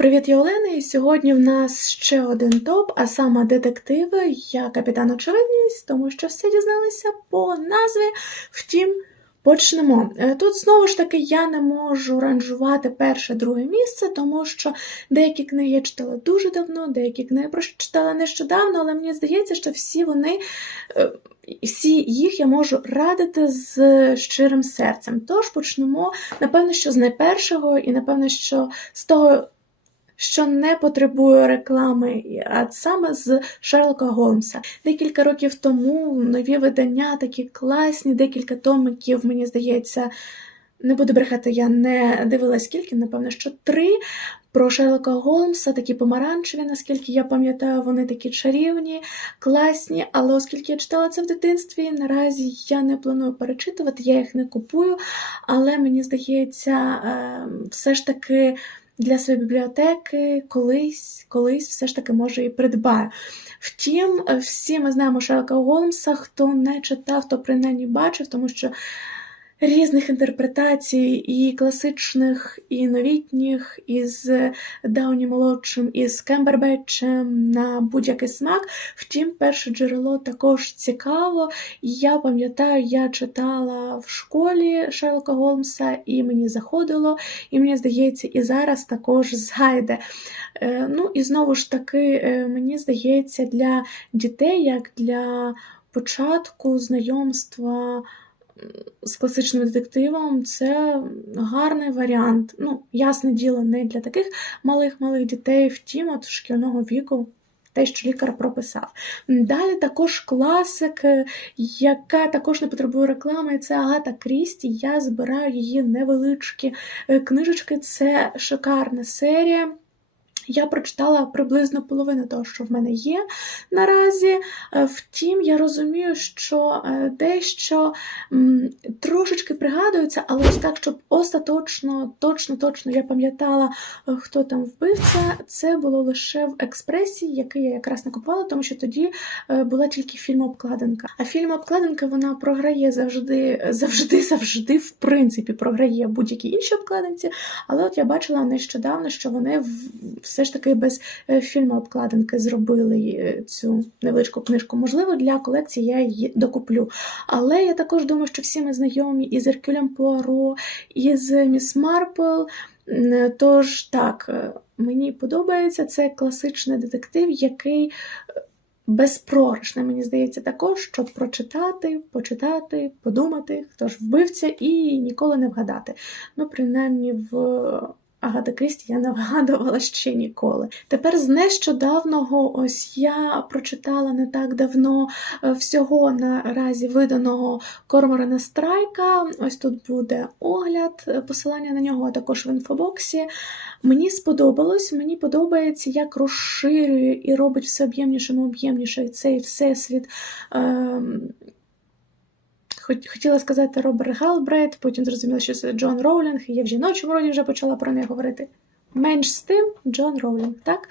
Привіт, я Олена, і сьогодні в нас ще один топ, а саме детективи. Я капітан Очевидність, тому що все дізналися по назві. Втім, почнемо. Е, Тут знову ж таки я не можу ранжувати перше, друге місце, тому що деякі книги я читала дуже давно, деякі книги прочитала нещодавно, але мені здається, що всі вони. е, Всі їх я можу радити з щирим серцем. Тож почнемо, напевно, що з найпершого, і напевно, що з того, що не потребує реклами, а саме з Шерлока Голмса. Декілька років тому нові видання такі класні, декілька томиків, мені здається, не буду брехати, я не дивилась скільки, напевно, що три. Про Шерлока Голмса, такі помаранчеві, наскільки я пам'ятаю, вони такі чарівні, класні, але оскільки я читала це в дитинстві, наразі я не планую перечитувати, я їх не купую. Але мені здається, е, все ж таки для своєї бібліотеки колись, колись все ж таки може і придбає. Втім, всі ми знаємо Шерлока Голмса, хто не читав, то принаймні бачив, тому що різних інтерпретацій, і класичних, і новітніх, із Дауні молодшим, і з Кембербетчем на будь-який смак. Втім, перше джерело також цікаво. Я пам'ятаю, я читала в школі Шерлока Голмса, і мені заходило, і мені здається, і зараз також зайде. Е, Ну і знову ж таки, е, мені здається, для дітей, як для початку знайомства з класичним детективом це гарний варіант. Ну, ясне діло, не для таких малих-малих дітей, втім, от шкільного віку. Те, що лікар прописав. Далі також класик, яка також не потребує реклами, це Агата Крісті. Я збираю її невеличкі е, книжечки. Це шикарна серія. Я прочитала приблизно половину того, що в мене є наразі. Е, Втім, я розумію, що е, дещо трошечки пригадується, але ось так, щоб остаточно, точно, точно я пам'ятала, е, хто там вбивця, це було лише в експресі, який я якраз не тому що тоді була тільки фільм-обкладинка. А фільм-обкладинка вона програє завжди, завжди, завжди, в принципі, програє будь-які інші обкладинці. Але от я бачила нещодавно, що вони в- все ж таки без е, фільму-обкладинки зробили е, цю невеличку книжку. Можливо, для колекції я її докуплю. Але я також думаю, що всі ми знайомі із Еркюлем Пуаро, із Міс Марпл. Тож так, е, мені подобається це класичний детектив, який е, мені здається, також, щоб прочитати, почитати, подумати, хто ж вбивця, і ніколи не вгадати. Ну, принаймні, в Агата Крісті я не вгадувала ще ніколи. Тепер з нещодавного ось я прочитала не так давно е, всього наразі виданого Корморана Страйка. Ось тут буде огляд, е, посилання на нього, а також в інфобоксі. Мені сподобалось, мені подобається, як розширює і робить все об'ємнішим і об'ємніше цей всесвіт. Хот- Хотіла сказати Роберт Галбрейт, потім зрозуміла, що це Джон Роулінг, і я в жіночому роді вже почала про неї говорити. Менш з тим, Джон Роулінг, так?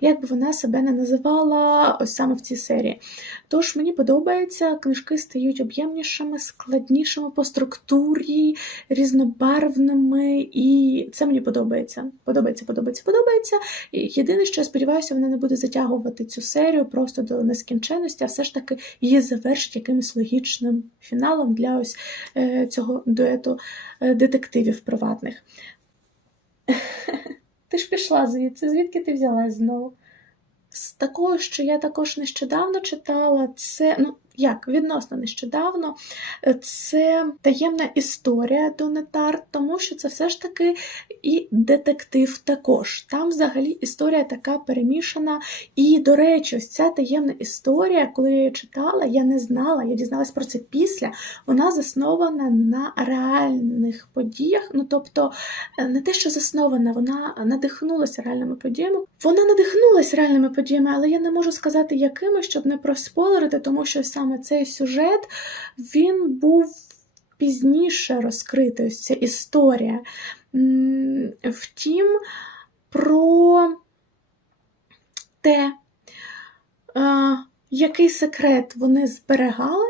Як би вона себе не називала ось саме в цій серії. Тож мені подобається, книжки стають об'ємнішими, складнішими по структурі, різнобарвними, і це мені подобається. Подобається, подобається, подобається. І Єдине, що я сподіваюся, вона не буде затягувати цю серію просто до нескінченності, а все ж таки її завершить якимось логічним фіналом для ось е, цього дуету е, детективів приватних. Ти ж пішла звідси, звідки ти взялась знову? З такого, що я також нещодавно читала, це, ну як, відносно нещодавно, е, це таємна історія Донетар, тому що це все ж таки і детектив також. Там взагалі історія така перемішана. І, до речі, ось ця таємна історія, коли я її читала, я не знала, я дізналась про це після. Вона заснована на реальних подіях. Ну, тобто, е, не те, що заснована, вона надихнулася реальними подіями. Вона надихнулася реальними подіями, але я не можу сказати, якими, щоб не проспойлерити, тому що саме цей сюжет він був пізніше розкритий, ось ця історія. Втім, про те, е, який секрет вони зберегали,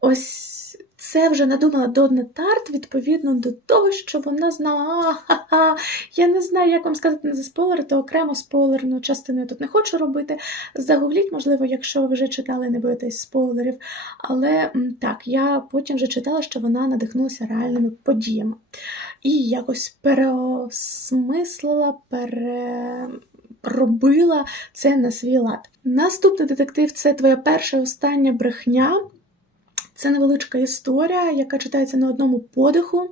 ось все вже надумала Донна Тарт відповідно до того, що вона знала. А-ха-ха, я не знаю, як вам сказати не за спойлер, то окремо спойлерну частину я тут не хочу робити. Загугліть, можливо, якщо ви вже читали, не боїтесь спойлерів. Але так, я потім вже читала, що вона надихнулася реальними подіями. І якось переосмислила, переробила це на свій лад. Наступний детектив це твоя перша остання брехня. Це невеличка історія, яка читається на одному подиху.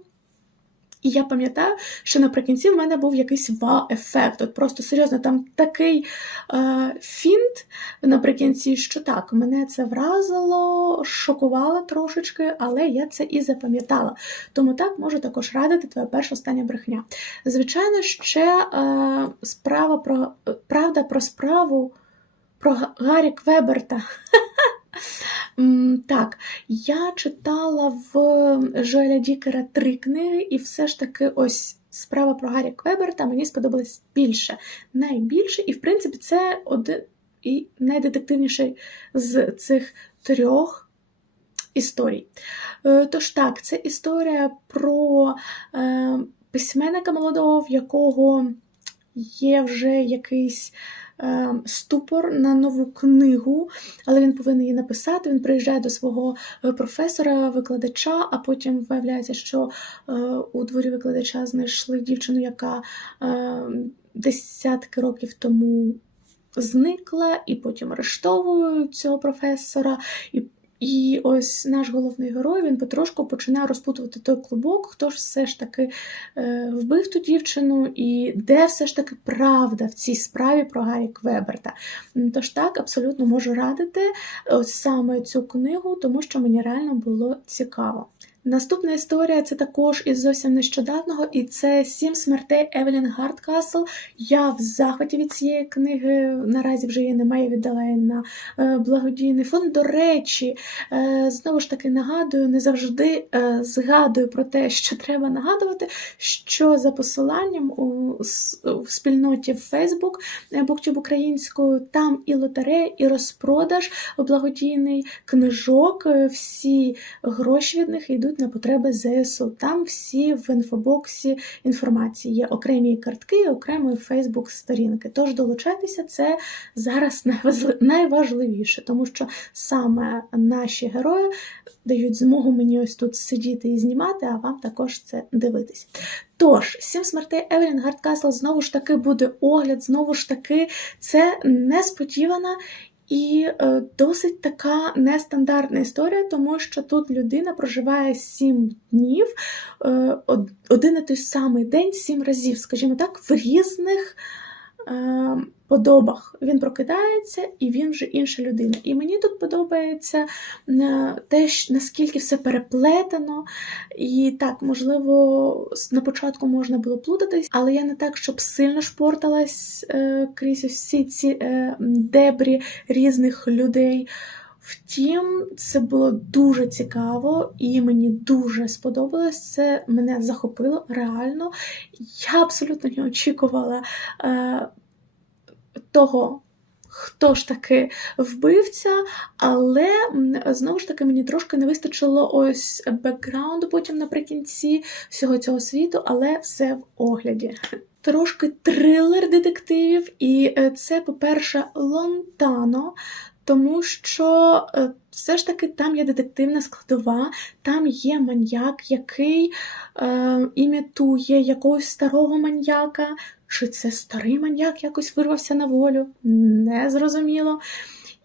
І я пам'ятаю, що наприкінці в мене був якийсь вау-ефект. От просто серйозно, там такий е, фінт наприкінці, що так, мене це вразило, шокувало трошечки, але я це і запам'ятала. Тому так можу також радити твоя перша остання брехня. Звичайно, ще е, справа про правда про справу про Гаррі Квеберта. Так, я читала в Жоеля Дікера три книги, і все ж таки ось справа про Гаррі Квеберта мені сподобалась більше. Найбільше, і в принципі, це один і найдетективніший з цих трьох історій. Е, Тож так, це історія про е, письменника молодого, в якого є вже якийсь ступор на нову книгу, але він повинен її написати. Він приїжджає до свого е, професора, викладача, а потім виявляється, що е, у дворі викладача знайшли дівчину, яка е, десятки років тому зникла, і потім арештовують цього професора. І і ось наш головний герой він потрошку починає розпутувати той клубок, хто ж все ж таки е, вбив ту дівчину, і де все ж таки правда в цій справі про Гаррі Квеберта. Тож так, абсолютно можу радити ось саме цю книгу, тому що мені реально було цікаво. Наступна історія це також із зовсім нещодавнього, і це Сім смертей Евелін Гардкасл. Я в захваті від цієї книги. Наразі вже її немає, віддала її на е, благодійний фонд. До речі, е, знову ж таки нагадую, не завжди е, згадую про те, що треба нагадувати, що за посиланням у, спільноті в Facebook Буктюб українською, там і лотерея, і розпродаж благодійний книжок. Всі гроші від них йдуть на потреби ЗСУ. Там всі в інфобоксі інформації є окремі картки, і окремі Фейсбук сторінки. Тож долучайтеся, це зараз найважли- найважливіше, тому що саме наші герої дають змогу мені ось тут сидіти і знімати, а вам також це дивитись. Тож, сім смертей Евелін Гардкасл знову ж таки буде огляд, знову ж таки, це несподівана і е, досить така нестандартна історія, тому що тут людина проживає сім днів, е, один і той самий день, сім разів, скажімо так, в різних. Е, Подобах він прокидається і він вже інша людина. І мені тут подобається е, те, наскільки все переплетено. І так, можливо, на початку можна було плутатись, але я не так, щоб сильно шпорталась е, крізь усі ці дебрі різних людей. Втім, це було дуже цікаво і мені дуже сподобалось. Це мене захопило реально. Я абсолютно не очікувала е, того. Хто ж таки вбивця, але знову ж таки мені трошки не вистачило ось бекграунду потім наприкінці всього цього світу, але все в огляді. Трошки трилер детективів, і е, це, по-перше, Лонтано, тому що е, все ж таки там є детективна складова, там є маньяк, який е, імітує якогось старого маньяка. Чи це старий маньяк якось вирвався на волю? Не зрозуміло.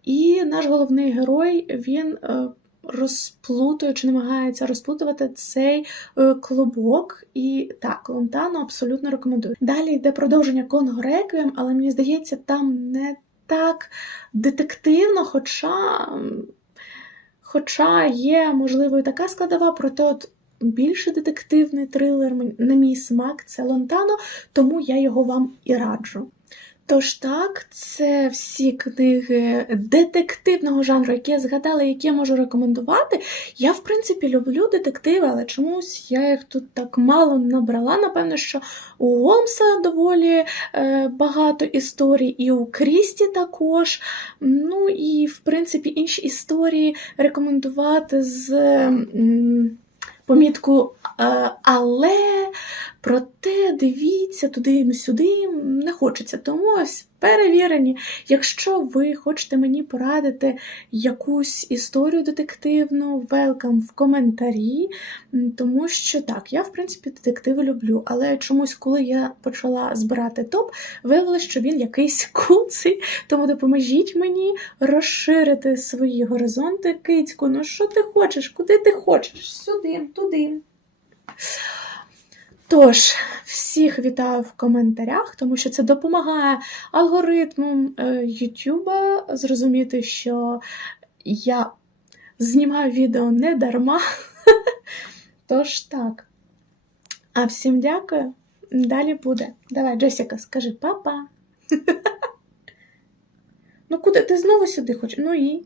І наш головний герой він е, розплутує чи намагається розплутувати цей е, клубок. І так, Лонтано абсолютно рекомендую. Далі йде продовження Конго Реквієм, але мені здається, там не так детективно, хоча, хоча є, можливо, і така складова, проте от більше детективний трилер, на мій смак, це Лонтано, тому я його вам і раджу. Тож так, це всі книги детективного жанру, які я згадала, які я можу рекомендувати. Я, в принципі, люблю детективи, але чомусь я їх тут так мало набрала. Напевно, що у Голмса доволі е, багато історій, і у Крісті також. Ну і, в принципі, інші історії рекомендувати з м, помітку е, але. Проте дивіться туди-сюди не хочеться. Тому ось перевірені. Якщо ви хочете мені порадити якусь історію детективну, велкам в коментарі. Тому що так, я в принципі детективи люблю, але чомусь, коли я почала збирати топ, виявилося, що він якийсь куций. Тому допоможіть мені розширити свої горизонти. Кицьку, ну що ти хочеш? Куди ти хочеш? Сюди, туди. Тож, всіх вітаю в коментарях, тому що це допомагає алгоритмам е, Ютуба зрозуміти, що я знімаю відео не дарма. Тож так. А всім дякую. Далі буде. Давай, Джесіка, скажи папа. Ну куди? Ти знову сюди хочеш? Ну і.